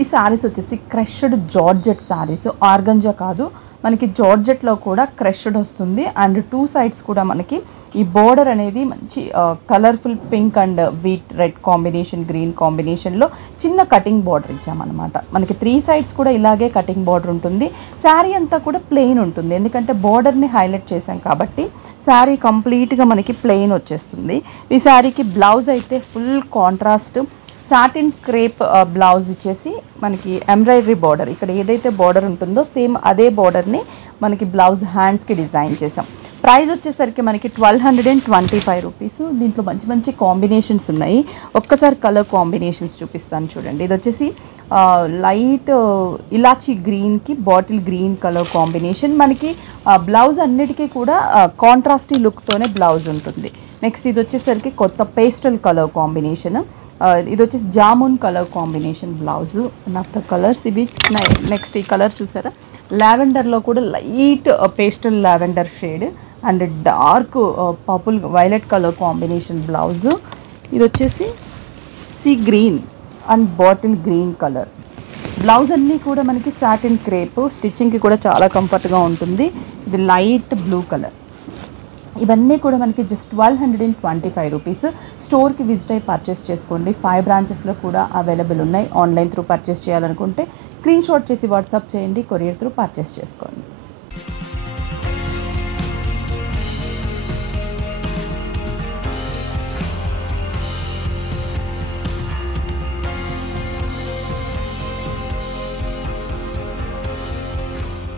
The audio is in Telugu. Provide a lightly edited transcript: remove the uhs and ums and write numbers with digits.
ఈ సారీస్ వచ్చేసి క్రష్డ్ జార్జెట్ సారీస్, ఆర్గంజా కాదు, మనకి జార్జెట్లో కూడా క్రష్డ్ వస్తుంది. అండ్ 2 సైడ్స్ కూడా మనకి ఈ బోర్డర్ అనేది మంచి colourful pink and wheat red combination, green కాంబినేషన్లో చిన్న కటింగ్ బార్డర్ ఇచ్చామన్నమాట. మనకి 3 సైడ్స్ కూడా ఇలాగే కటింగ్ బార్డర్ ఉంటుంది. శారీ అంతా కూడా ప్లెయిన్ ఉంటుంది, ఎందుకంటే బార్డర్ని హైలైట్ చేసాం కాబట్టి శారీ కంప్లీట్గా మనకి ప్లెయిన్ వచ్చేస్తుంది. ఈ శారీకి బ్లౌజ్ అయితే full contrast satin crepe blouse ఇచ్చేసి మనకి ఎంబ్రాయిడరీ బార్డర్, ఇక్కడ ఏదైతే బార్డర్ ఉంటుందో సేమ్ అదే బార్డర్ని మనకి బ్లౌజ్ హ్యాండ్స్కి డిజైన్ చేసాం. ప్రైస్ వచ్చేసరికి మనకి 1225 రూపీస్. దీంట్లో మంచి మంచి కాంబినేషన్స్ ఉన్నాయి. ఒక్కసారి కలర్ కాంబినేషన్స్ చూపిస్తాను చూడండి. ఇది వచ్చేసి లైట్ ఇలాచీ గ్రీన్కి బాటిల్ గ్రీన్ కలర్ కాంబినేషన్. మనకి బ్లౌజ్ అన్నిటికీ కూడా కాంట్రాస్టీ లుక్తోనే బ్లౌజ్ ఉంటుంది. నెక్స్ట్ ఇది వచ్చేసరికి కొత్త పేస్టల్ కలర్ కాంబినేషన్. ఇది వచ్చేసి jamun colour combination blouse. Of the colours ఇవి. నెక్స్ట్ ఈ కలర్ చూసారా, లావెండర్లో కూడా light pastel lavender shade and dark purple violet colour combination blouse. ఇది వచ్చేసి sea green and bottle green colour. Blouse అన్నీ కూడా మనకి సాటిన్ క్రేప్, స్టిచ్చింగ్కి కూడా చాలా కంఫర్ట్గా ఉంటుంది. ఇది లైట్ బ్లూ కలర్. ఇవన్నీ కూడా మనకి జస్ట్ 1225 రూపీస్. స్టోర్కి విజిట్ అయ్యి పర్చేస్ చేసుకోండి. 5 బ్రాంచెస్లో కూడా అవైలబుల్ ఉన్నాయి. ఆన్లైన్ త్రూ పర్చేస్ చేయాలనుకుంటే స్క్రీన్ షాట్ చేసి వాట్సాప్ చేయండి, కొరియర్ త్రూ పర్చేస్ చేసుకోండి.